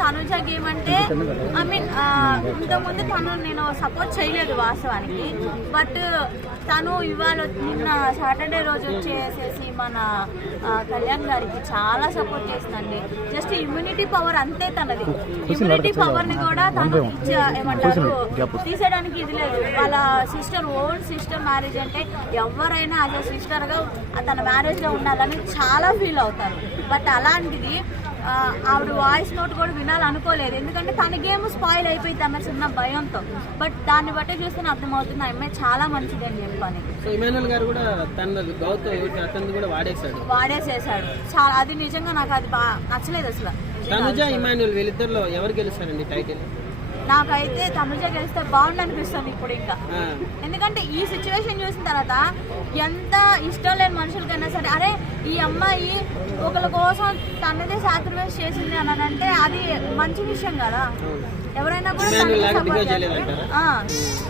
Tanuja game అంటే I mean ఇంతకుముందు తను నేను సపోర్ట్ చేయలేదు వాస్తవానికి. బట్ తను ఇవాళ నిన్న సాటర్డే రోజు వచ్చేసేసి మన కళ్యాణ్ గారికి చాలా సపోర్ట్ చేసిందండి. జస్ట్ ఇమ్యూనిటీ పవర్ అంతే తనది. ఇమ్యూనిటీ పవర్ని కూడా తను ఇచ్చే ఏమంటారు? తీసేయడానికి ఇది లేదు. వాళ్ళ సిస్టర్ ఓల్డ్ సిస్టర్ మ్యారేజ్ అంటే ఎవరైనా యాజ్ అ సిస్టర్గా తన మ్యారేజ్లో ఉండాలని చాలా ఫీల్ అవుతారు. బట్ అలాంటిది ఆవిడ వాయిస్ నోట్ కూడా వినాలనుకోలేదు. ఎందుకంటే తన గేమ్ స్పాయిల్ అయిపోయింది అన్న చిన్న భయంతో. బట్ దాన్ని బట్టి చూస్తే అర్థమవుతుంది అమ్మాయి చాలా మంచిది అని చెప్పని వాడేసేసాడు చాలా అది నిజంగా నాకు అది నచ్చలేదు అసలు. వీళ్ళిద్దరిలో ఎవరు గెలుస్తారండి టైటిల్ నాకైతే తమిళ గెలిస్తే బాగుండు అనిపిస్తుంది ఇప్పుడు ఇంకా. ఎందుకంటే ఈ సిచ్యువేషన్ చూసిన తర్వాత ఎంత ఇష్టం లేని మనుషులకైనా సరే అరే ఈ అమ్మాయి ఒకరి కోసం తనదే సాక్రిఫైస్ చేసింది అని అంటే అది మంచి విషయం కదా. ఎవరైనా కూడా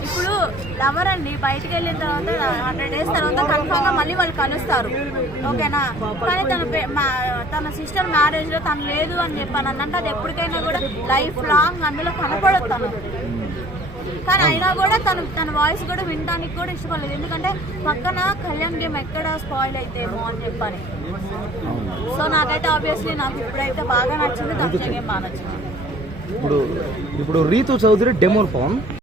ఇప్పుడు లవర్ అండి బయటకు వెళ్ళిన తర్వాత హండ్రెడ్ డేస్ తర్వాత కన్ఫామ్గా మళ్ళీ వాళ్ళు కలుస్తారు. ఓకేనా? కానీ తన తన సిస్టర్ మ్యారేజ్లో తను లేదు అని చెప్పాను. అన్నంటే అది ఎప్పటికైనా కూడా లైఫ్ లాంగ్ అందులో కనపడదు తను. కానీ అయినా కూడా తను తన వాయిస్ కూడా వినడానికి కూడా ఇష్టపడలేదు. ఎందుకంటే పక్కన కళ్యాణ్ గేమ్ ఎక్కడ స్పాయిల్ అయితేమో అని చెప్పని సో నాకైతే ఆబ్వియస్లీ నాకు ఇప్పుడైతే బాగా నచ్చింది తన గేమ్ బాగా నచ్చింది. ఇప్పుడు ఇప్పుడు రీతు చౌదరి డెమోల్ ఫోన్